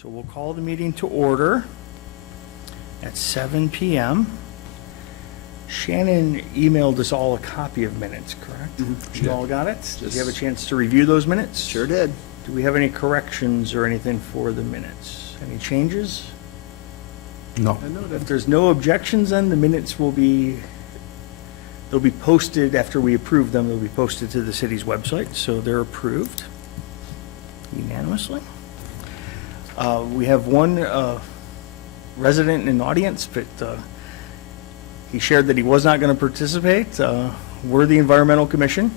So we'll call the meeting to order at 7 p.m. Shannon emailed us all a copy of minutes, correct? Mm-hmm. You all got it? Did you have a chance to review those minutes? Sure did. Do we have any corrections or anything for the minutes? Any changes? No. If there's no objections, then the minutes will be, they'll be posted after we approve them. They'll be posted to the city's website, so they're approved unanimously. We have one resident in the audience, but he shared that he was not going to participate. We're the Environmental Commission.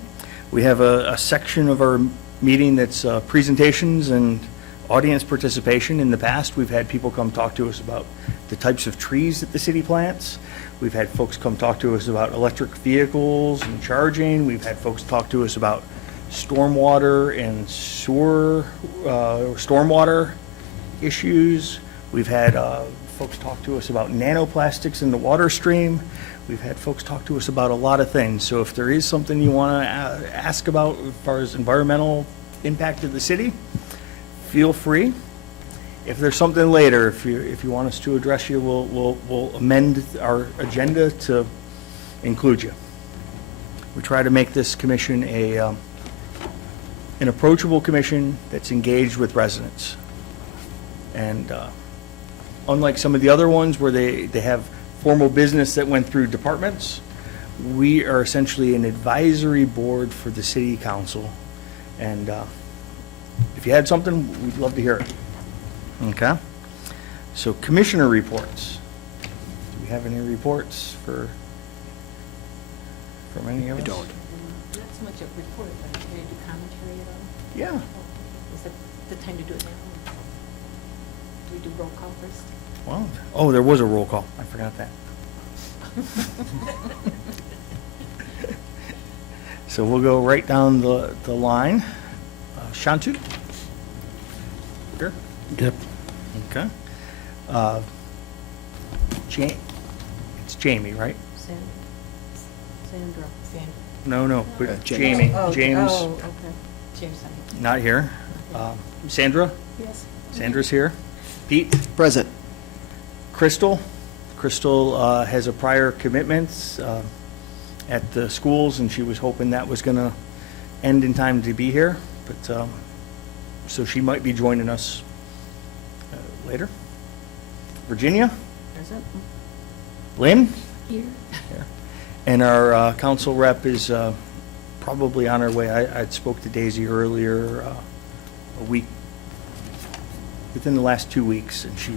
We have a section of our meeting that's presentations and audience participation. In the past, we've had people come talk to us about the types of trees that the city plants. We've had folks come talk to us about electric vehicles and charging. We've had folks talk to us about stormwater and sewer, stormwater issues. We've had folks talk to us about nanoplastics in the water stream. We've had folks talk to us about a lot of things. So if there is something you want to ask about as far as environmental impact of the city, feel free. If there's something later, if you want us to address you, we'll amend our agenda to include you. We try to make this commission an approachable commission that's engaged with residents. And unlike some of the other ones where they have formal business that went through departments, we are essentially an advisory board for the city council. And if you had something, we'd love to hear it. Okay? So commissioner reports. Do we have any reports from any of us? I don't. Not so much a report, but can I do commentary at all? Yeah. Is it the time to do it now? Do we do roll call first? Well, oh, there was a roll call. I forgot that. So we'll go right down the line. Shantu? Here? Yep. Okay. It's Jamie, right? Sandra. No, but James. Jamie. Oh, James, oh, okay. James, I not here. Sandra? Yes. Sandra's here. Pete? Present. Crystal has a prior commitment at the schools, and she was hoping that was going to end in time to be here, but so she might be joining us later. Virginia? Present. Lynn? Here. Here. And our council rep is probably on her way. I spoke to Daisy earlier, a week, within the last 2 weeks, and she...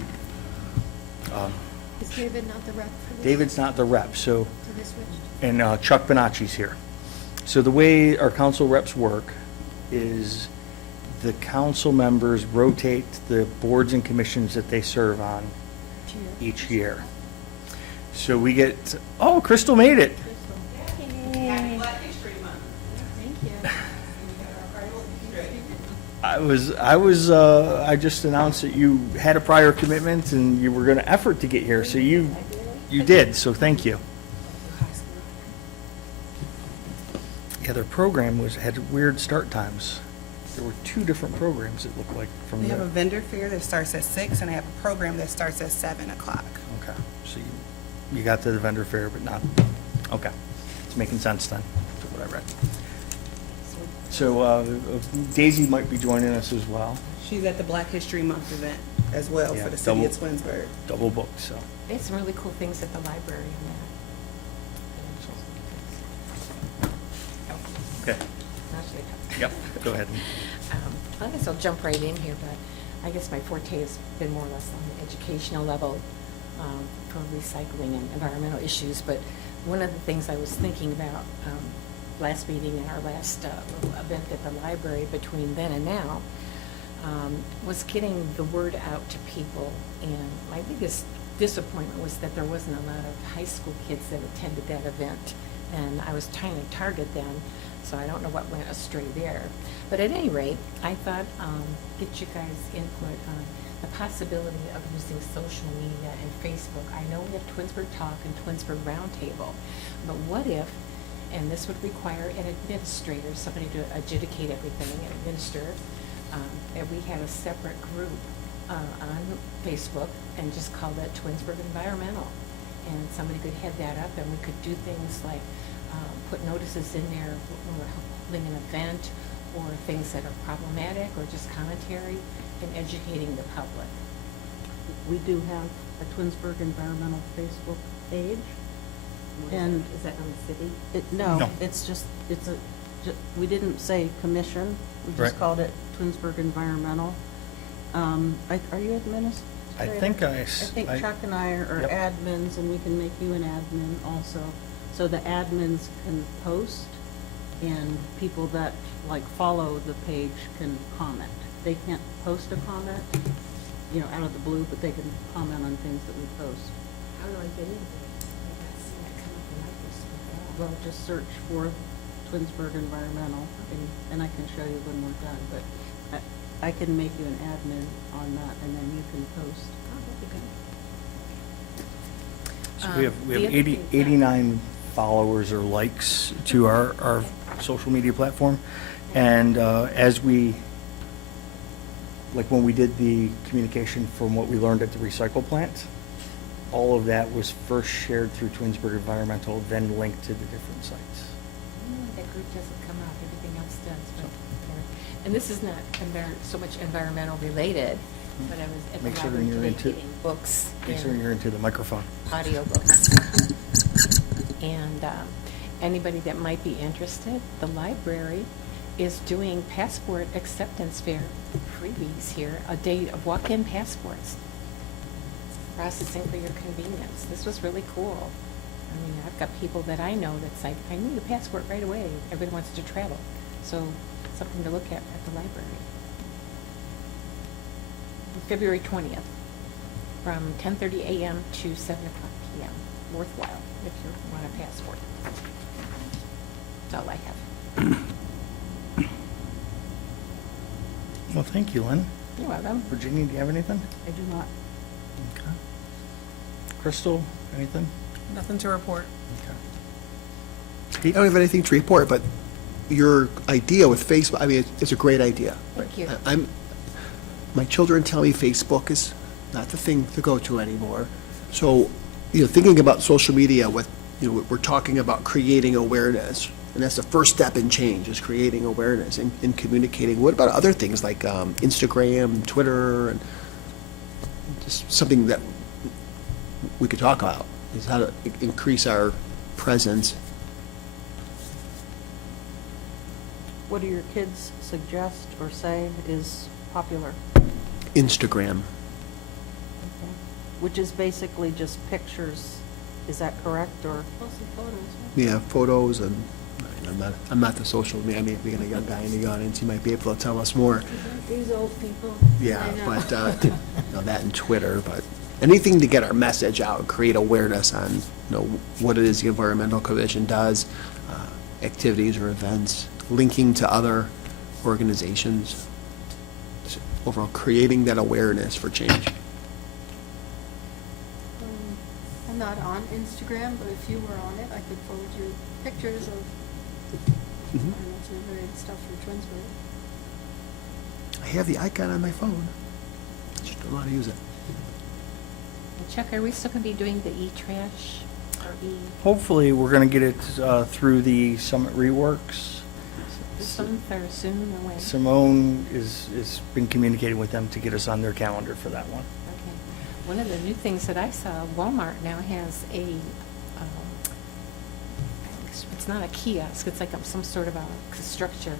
Is David not the rep for this? David's not the rep, so... So they switched? And Chuck Bonacci's here. So the way our council reps work is the council members rotate the boards and commissions that they serve on each year. So we get, oh, Crystal made it. Happy Black History Month. Thank you. I just announced that you had a prior commitment and you were going to effort to get here, so you did, so thank you. Yeah, their program had weird start times. There were 2 different programs, it looked like, from They have a the... vendor fair that starts at 6, and they have a program that starts at 7 o'clock. Okay, so you got to the vendor fair, but not, okay. It's making sense then, to what I read. So Daisy might be joining us as well, She's at the Black History Month event as well Yeah, for the city of double- Twinsburg. double booked, so. They have some really cool things at the library and that. Okay, Not sure. yep, go ahead. I guess I'll jump right in here, but I guess my forte has been more or less on the educational level for recycling and environmental issues. But one of the things I was thinking about last meeting and our last little event at the library between then and now was getting the word out to people. And my biggest disappointment was that there wasn't a lot of high school kids that attended that event. And I was trying to target them, so I don't know what went astray there. But at any rate, I thought get you guys' input on the possibility of using social media and Facebook. I know we have Twinsburg Talk and Twinsburg Roundtable, but what if, and this would require an administrator, somebody to adjudicate everything and administer, that we had a separate group on Facebook and just called it Twinsburg Environmental. And somebody could head that up, and we could do things like put notices in there when we're holding an event, or things that are problematic, or just commentary and educating the public. We do have a Twinsburg Environmental Facebook page. What is And that? Is that on the city? No, No. it's just, we didn't say commission, we Right. just called it Twinsburg Environmental. Are you administrator? I think I think Chuck and I are Yep. admins, and we can make you an admin also. So the admins can post, and people that like follow the page can comment. They can't post a comment, out of the blue, but they can comment on things that we post. How do I get into it? I've not seen that come up in my Facebook at all. Well, just search for Twinsburg Environmental, and I can show you when we're done, but I can make you an admin on that, and then you can post. Oh, that'd be good. So we have The other 80 thing- 89 followers or likes to our social media platform. And as we, like when we did the communication from what we learned at the recycle plant, all of that was first shared through Twinsburg Environmental, then linked to the different sites. That group doesn't come out, everything else does, but, whatever. And this is not so much environmental related, but I was at the Make certain library you're today into- getting books Make sure and you're into the microphone. audiobooks. And anybody that might be interested, the library is doing passport acceptance fair freebies here, a day of walk-in passports, processing for your convenience. This was really cool. I mean, I've got people that I know that's like, I need a passport right away. Everybody wants to travel. So something to look at the library. February 20th, from 10:30 a.m. to 7 o'clock p.m. Worthwhile if you want a passport. That's all I have. Well, thank you, Lynn. You're welcome. Virginia, do you have anything? I do not. Okay. Crystal, anything? Nothing to report. Okay. I don't have anything to report, but your idea with Facebook, I mean, it's a great idea. Thank you. My children tell me Facebook is not the thing to go to anymore. So, thinking about social media with, we're talking about creating awareness, and that's the first step in change, is creating awareness and communicating. What about other things like Instagram, Twitter, and just something that we could talk about, is how to increase our presence. What do your kids suggest or say is popular? Instagram. Okay. Which is basically just pictures, is that correct, or? Posting photos. Yeah, photos, and I'm not the social media. I mean, if we got a young guy in the audience, he might be able to tell us more. These old people. Yeah, I know. but that and Twitter, but anything to get our message out, create awareness on what it is the Environmental Commission does, activities or events, linking to other organizations. Just overall, creating that awareness for change. I'm not on Instagram, but if you were on it, I could forward you pictures of, I don't know, some very stuff from Twinsburg. I have the icon on my phone. Just don't know how to use it. And Chuck, are we still going to be doing the e-trash or Hopefully, we're going to get it through the Summit Reworks. this month or soon or when? Simone is been communicating with them to get us on their calendar for that one. Okay. One of the new things that I saw, Walmart now has it's not a kiosk, it's like some sort of a structure,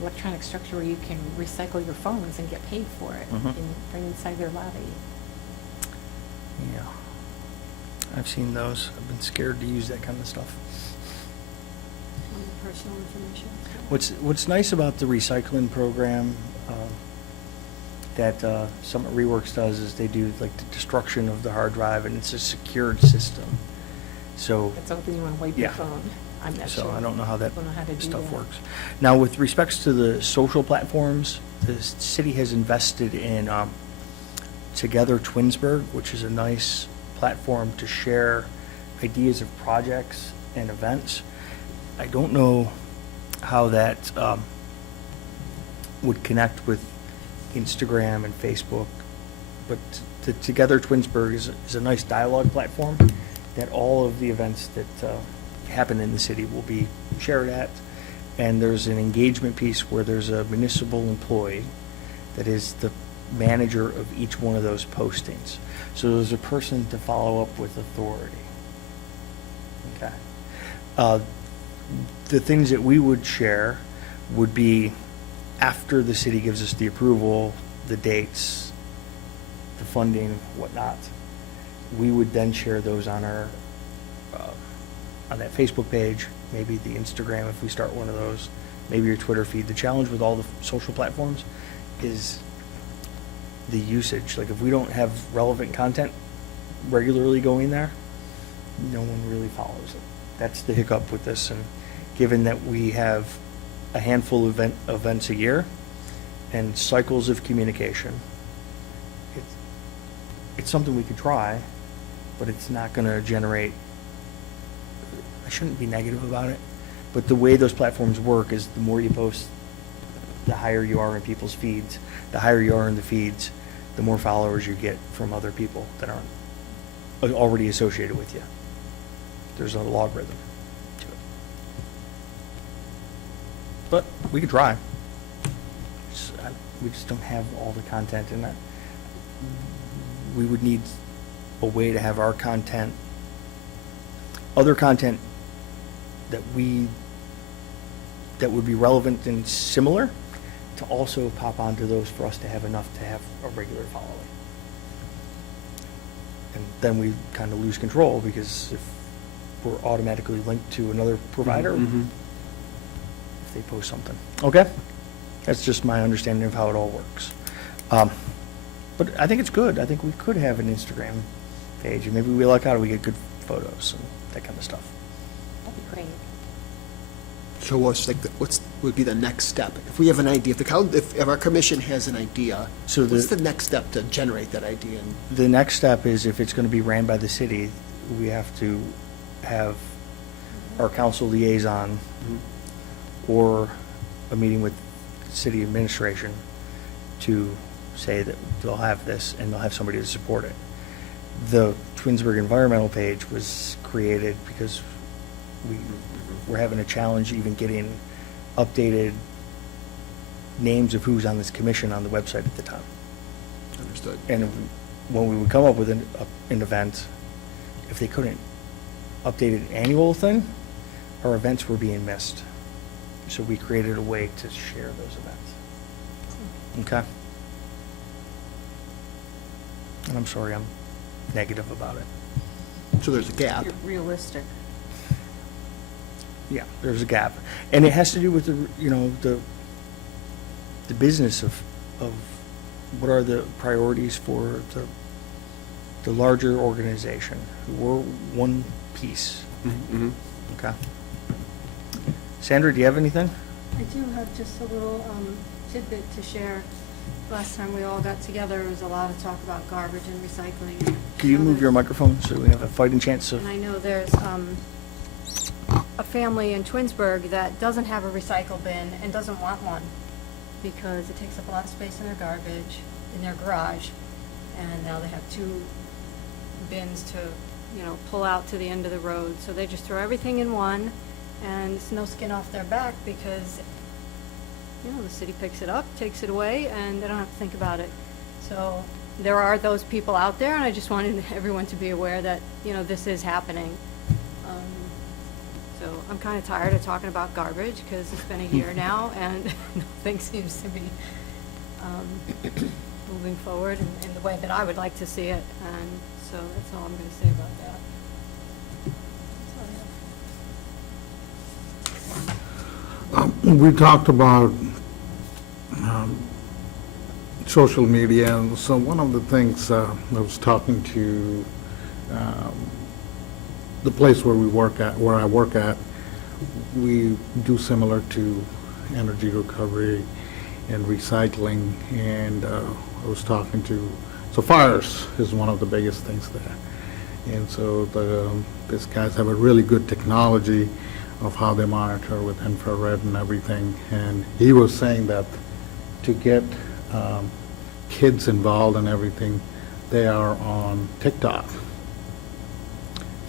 electronic structure where you can recycle your phones and get paid for it Mhm. right inside their lobby. Yeah. I've seen those. I've been scared to use that kind of stuff. On the personal information. What's nice about the recycling program that Summit Reworks does is they do like the destruction of the hard drive, and it's a secured system. So, That's something you want to wipe your Yeah. phone. I'm not sure. so I don't know how that Don't know how to do stuff that. works. Now, with respects to the social platforms, the city has invested in Together Twinsburg, which is a nice platform to share ideas of projects and events. I don't know how that would connect with Instagram and Facebook but Together Twinsburg is a nice dialogue platform that all of the events that happen in the city will be shared at. And there's an engagement piece where there's a municipal employee that is the manager of each one of those postings. So there's a person to follow up with authority. Okay. The things that we would share would be after the city gives us the approval, the dates, the funding, whatnot. We would then share those on our, on that Facebook page, maybe the Instagram if we start one of those, maybe your Twitter feed. The challenge with all the social platforms is the usage. Like if we don't have relevant content regularly going there, no one really follows it. That's the hiccup with this. And given that we have a handful of events a year and cycles of communication, it's something we could try, but it's not going to generate, I shouldn't be negative about it, but the way those platforms work is the more you post, the higher you are in people's feeds. The higher you are in the feeds, the more followers you get from other people that aren't already associated with you. There's a logarithm to it. But we could try. We just don't have all the content in that. We would need a way to have our content, other content that would be relevant and similar, to also pop onto those for us to have enough to have a regular following. And then we kind of lose control, because if we're automatically linked to another provider, if they post something. Okay? That's just my understanding of how it all works. But I think it's good. I think we could have an Instagram page, and maybe we luck out and we get good photos and that kind of stuff. That'd be great. So what's would be the next step? If we have an idea, if our commission has an idea, So what's the next step to generate that idea? And The next step is, if it's going to be ran by the city, we have to have our council liaison or a meeting with city administration to say that they'll have this and they'll have somebody to support it. The Twinsburg environmental page was created because we were having a challenge even getting updated names of who's on this commission on the website at the time. Understood. And when we would come up with an event, if they couldn't update an annual thing, our events were being missed. So we created a way to share those events. Okay? And I'm sorry, I'm negative about it. So there's a gap. You're realistic. Yeah, there's a gap. And it has to do with the business of what are the priorities for the larger organization. We're one piece. Okay. Sandra, do you have anything? I do have just a little tidbit to share. Last time we all got together, there was a lot of talk about garbage and recycling. Can you move your microphone so we have a fighting chance of... And I know there's a family in Twinsburg that doesn't have a recycle bin and doesn't want one because it takes up a lot of space in their garbage, in their garage. And now they have 2 bins to, pull out to the end of the road. So they just throw everything in one, and it's no skin off their back because, the city picks it up, takes it away, and they don't have to think about it. So there are those people out there, and I just wanted everyone to be aware that, this is happening. So I'm kind of tired of talking about garbage because it's been a year now, and nothing seems to be moving forward in the way that I would like to see it. And so that's all I'm going to say about that. That's all I have. We talked about social media, and so one of the things I was talking to the place where I work at, we do similar to energy recovery and recycling, and I was talking to, so fires is one of the biggest things there, and so these guys have a really good technology of how they monitor with infrared and everything. And he was saying that to get kids involved and everything, they are on TikTok.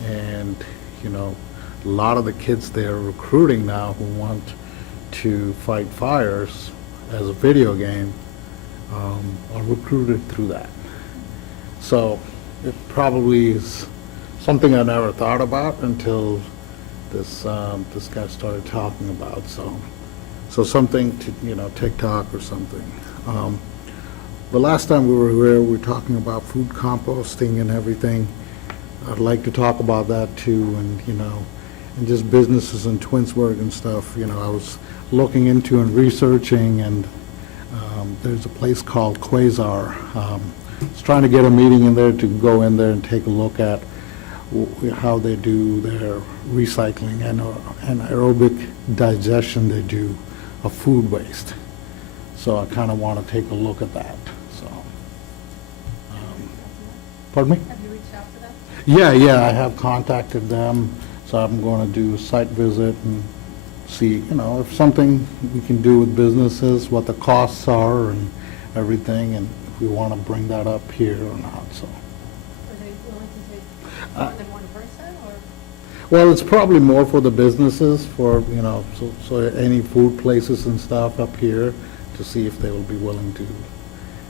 And, you know, a lot of the kids they're recruiting now who want to fight fires as a video game are recruited through that. So it probably is something I never thought about until this guy started talking about. So something to, you know, TikTok or something. The last time we were here, we were talking about food composting and everything. I'd like to talk about that too, and, you know, and just businesses in Twinsburg and stuff. You know, I was looking into and researching, and there's a place called Quasar. I was trying to get a meeting in there to go in there and take a look at how they do their recycling and aerobic digestion they do of food waste. So I kind of want to take a look at that, so. Pardon me? Have you reached out to them? Yeah, I have contacted them, so I'm going to do a site visit and see, you know, if something we can do with businesses, what the costs are and everything, and if we want to bring that up here or not, so. Are they willing to take more than one person, or? Well, it's probably more for the businesses, for, you know, so any food places and stuff up here, to see if they will be willing to,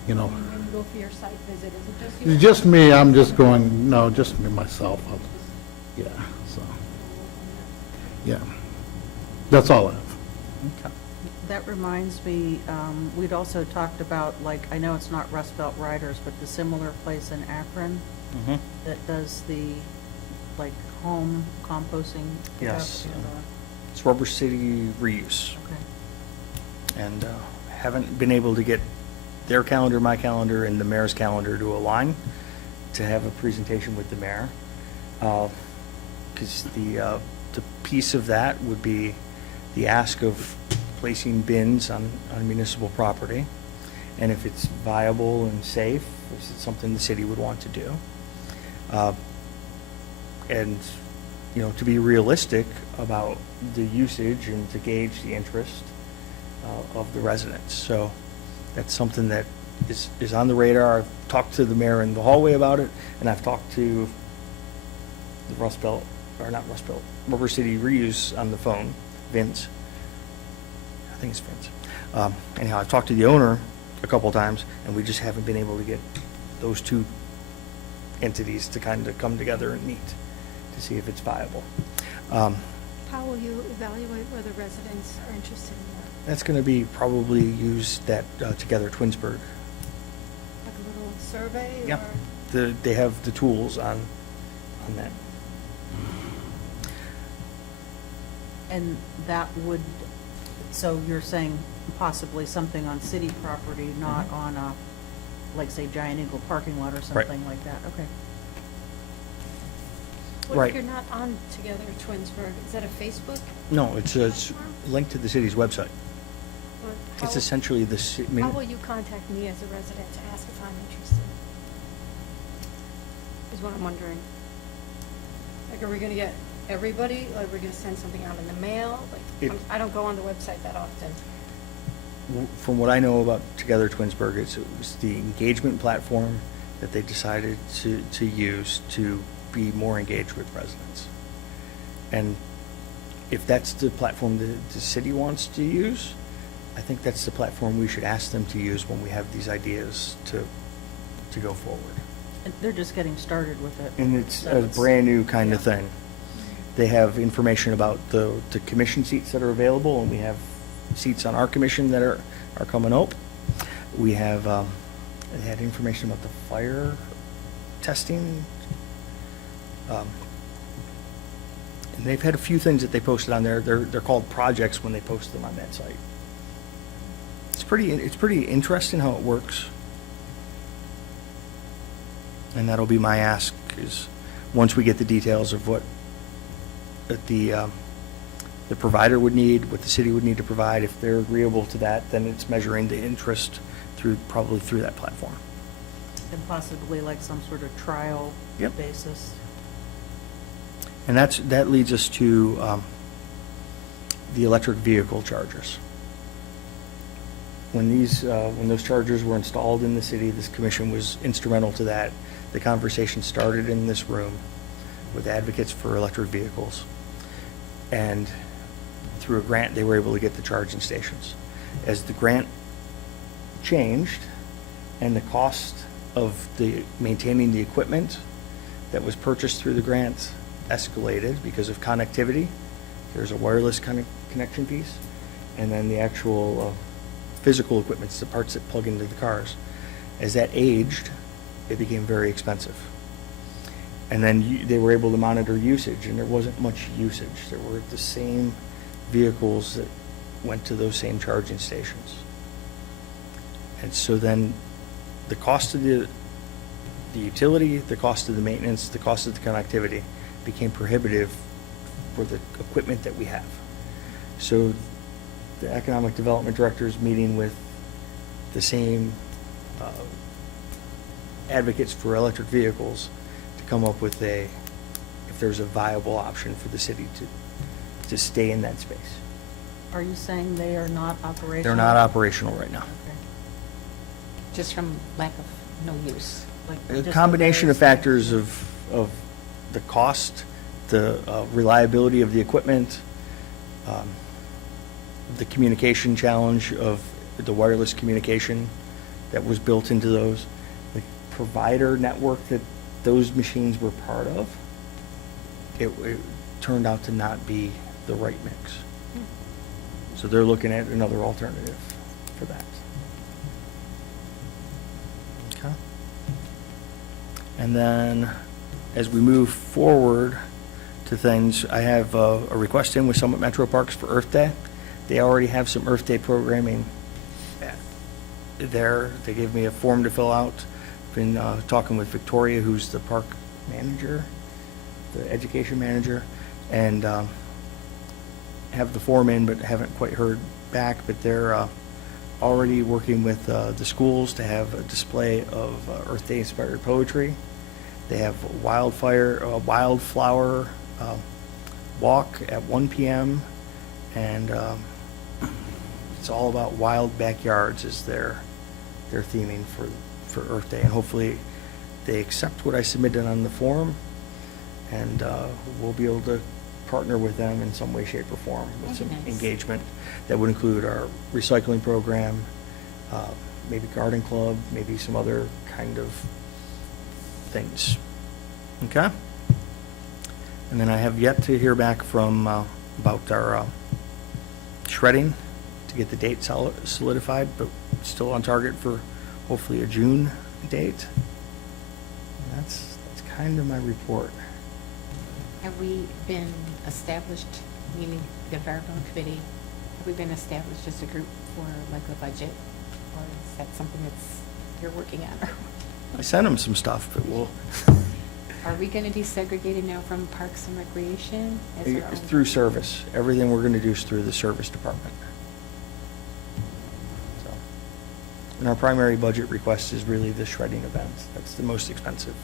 you know. When you go for your site visit, is it just you? Just me, I'm just going, no, just me, myself. Yeah, so, yeah. That's all I have. Okay. That reminds me, we'd also talked about, like, I know it's not Rust Belt Riders, but the similar place in Akron Mhm. that does the, like, home composting. Yes. pickup and, It's Rubber City Reuse. Okay. And haven't been able to get their calendar, my calendar, and the mayor's calendar to align to have a presentation with the mayor. Because the piece of that would be the ask of placing bins on municipal property, and if it's viable and safe, is it something the city would want to do? And, you know, to be realistic about the usage and to gauge the interest of the residents. So that's something that is on the radar. I've talked to the mayor in the hallway about it, and I've talked to the Rubber City Reuse on the phone, Vince. I think it's Vince. Anyhow, I've talked to the owner a couple times, and we just haven't been able to get those two entities to kind of come together and meet to see if it's viable. How will you evaluate whether residents are interested in that? That's going to be probably used that Together Twinsburg. Like a little survey? Yep. Or? They have the tools on that. And that would, so you're saying possibly something on city property, not Mhm. on a, like, say, Giant Eagle parking lot or something like that? Okay. What Right. if you're not on Together Twinsburg? Is that a Facebook? No, it's linked to the city's website. Or It's how- essentially the, How will you contact me as a resident to ask if I'm interested? Is what I'm wondering. Like, are we gonna get everybody? Like, are we gonna send something out in the mail? Like, It- I don't go on the website that often. from what I know about Together Twinsburg, it was the engagement platform that they decided to use to be more engaged with residents. And if that's the platform the city wants to use, I think that's the platform we should ask them to use when we have these ideas to go forward. And they're just getting started with it. And it's So a brand-new kind of yeah. thing. They have information about the commission seats that are available, and we have seats on our commission that are coming up. We have, they had information about the fire testing. And they've had a few things that they posted on there. They're called projects when they post them on that site. It's pretty interesting how it works. And that'll be my ask, is once we get the details of what the provider would need, what the city would need to provide, if they're agreeable to that, then it's measuring the interest probably through that platform. And possibly like some sort of trial Yep. basis. And that leads us to the electric vehicle chargers. when those chargers were installed in the city, this commission was instrumental to that. The conversation started in this room with advocates for electric vehicles. And through a grant, they were able to get the charging stations. As the grant changed and the cost of maintaining the equipment that was purchased through the grant escalated because of connectivity, there's a wireless connection piece, and then the actual physical equipment, the parts that plug into the cars. As that aged, it became very expensive. And then they were able to monitor usage, and there wasn't much usage. There were the same vehicles that went to those same charging stations. And so then the cost of the utility, the cost of the maintenance, the cost of the connectivity became prohibitive for the equipment that we have. So the economic development director is meeting with the same advocates for electric vehicles to come up with if there's a viable option for the city to stay in that space. Are you saying they are not operational? They're not operational right now. Okay. Just from lack of no use. Like A just combination the of factors of the cost, the reliability of the equipment, the communication challenge of the wireless communication that was built into those, the provider network that those machines were part of, it turned out to not be the right mix. So they're looking at another alternative for that. Okay. And then, as we move forward to things, I have a request in with Summit Metro Parks for Earth Day. They already have some Earth Day programming there. They gave me a form to fill out. Been talking with Victoria, who's the park manager, the education manager, and have the form in, but haven't quite heard back. But they're already working with the schools to have a display of Earth Day inspired poetry. They have wildflower walk at 1 p.m. and it's all about wild backyards is their theming for Earth Day, and hopefully they accept what I submitted on the form, and we'll be able to partner with them in some way, shape, or form with some Nice. engagement that would include our recycling program, maybe garden club, maybe some other kind of things. Okay? And then I have yet to hear back from about our shredding to get the date solidified, but still on target for hopefully a June date. And that's kind of my report. Have we been established, meaning the environmental committee, have we been established as a group for like a budget? Or is that something you're working on? I sent them some stuff, but we'll, Are we going to be segregated now from Parks and Recreation? as our own- through service. Everything we're going to do is through the service department. So, and our primary budget request is really the shredding events. That's the most expensive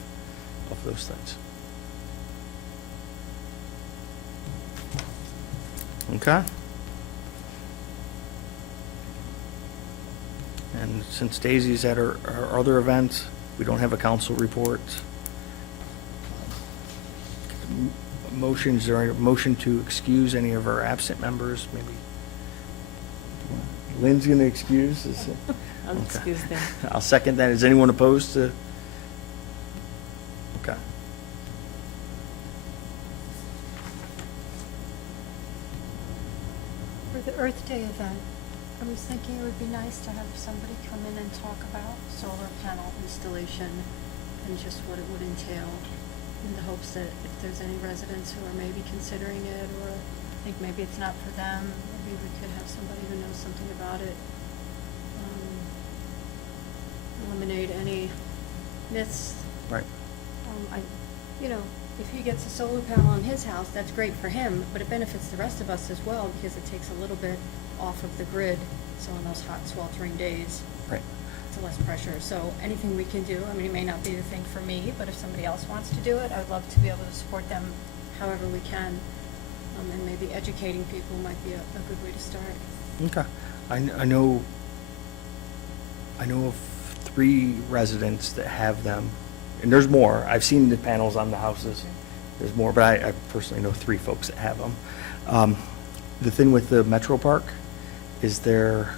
of those things. Okay? And since Daisy's at our other event, we don't have a council report. Motions, or a motion to excuse any of our absent members, maybe. Lynn's going to excuse? I'll Okay. excuse them. I'll second that. Is anyone opposed to? Okay. For the Earth Day event, I was thinking it would be nice to have somebody come in and talk about solar panel installation and just what it would entail, in the hopes that if there's any residents who are maybe considering it, or think maybe it's not for them, maybe we could have somebody who knows something about it. Eliminate any myths. Right. If he gets a solar panel on his house, that's great for him, but it benefits the rest of us as well, because it takes a little bit off of the grid. So on those hot sweltering days, Right. it's less pressure. So anything we can do, I mean, it may not be the thing for me, but if somebody else wants to do it, I'd love to be able to support them however we can. And maybe educating people might be a good way to start. Okay. I know I know of 3 residents that have them, and there's more. I've seen the panels on the houses. There's more, but I personally know 3 folks that have them. The thing with the Metro Park is they're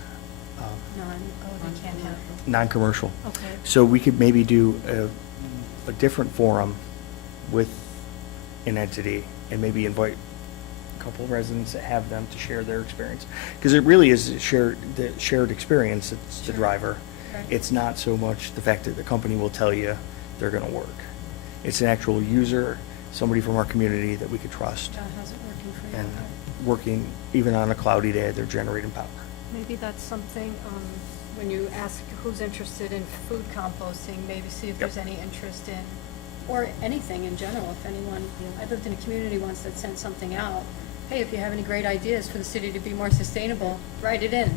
They can't have. non-commercial. Okay. So we could maybe do a different forum with an entity and maybe invite a couple of residents that have them to share their experience. Because it really is the shared experience, it's the driver. Right. It's not so much the fact that the company will tell you they're gonna work. It's an actual user, somebody from our community that we could trust, How's it working for you? and working, even on a cloudy day, they're generating power. Maybe that's something, when you ask who's interested in food composting, maybe see if there's Yep. any interest in, or anything in general, if anyone, I lived in a community once that sent something out. Hey, if you have any great ideas for the city to be more sustainable, write it in.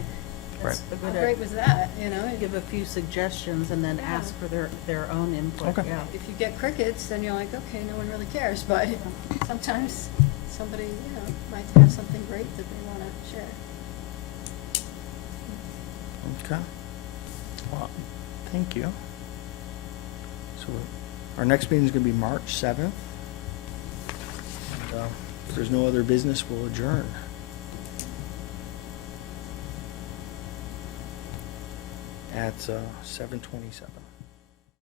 Right. A How good great was that, you know? Give a few suggestions and then Yeah. ask for their own input, Okay. yeah. If you get crickets, then you're like, okay, no one really cares, but sometimes somebody, might have something great that they want to share. Okay. Well, thank you. So our next meeting is going to be March 7th. And, if there's no other business, we'll adjourn. At 7:27.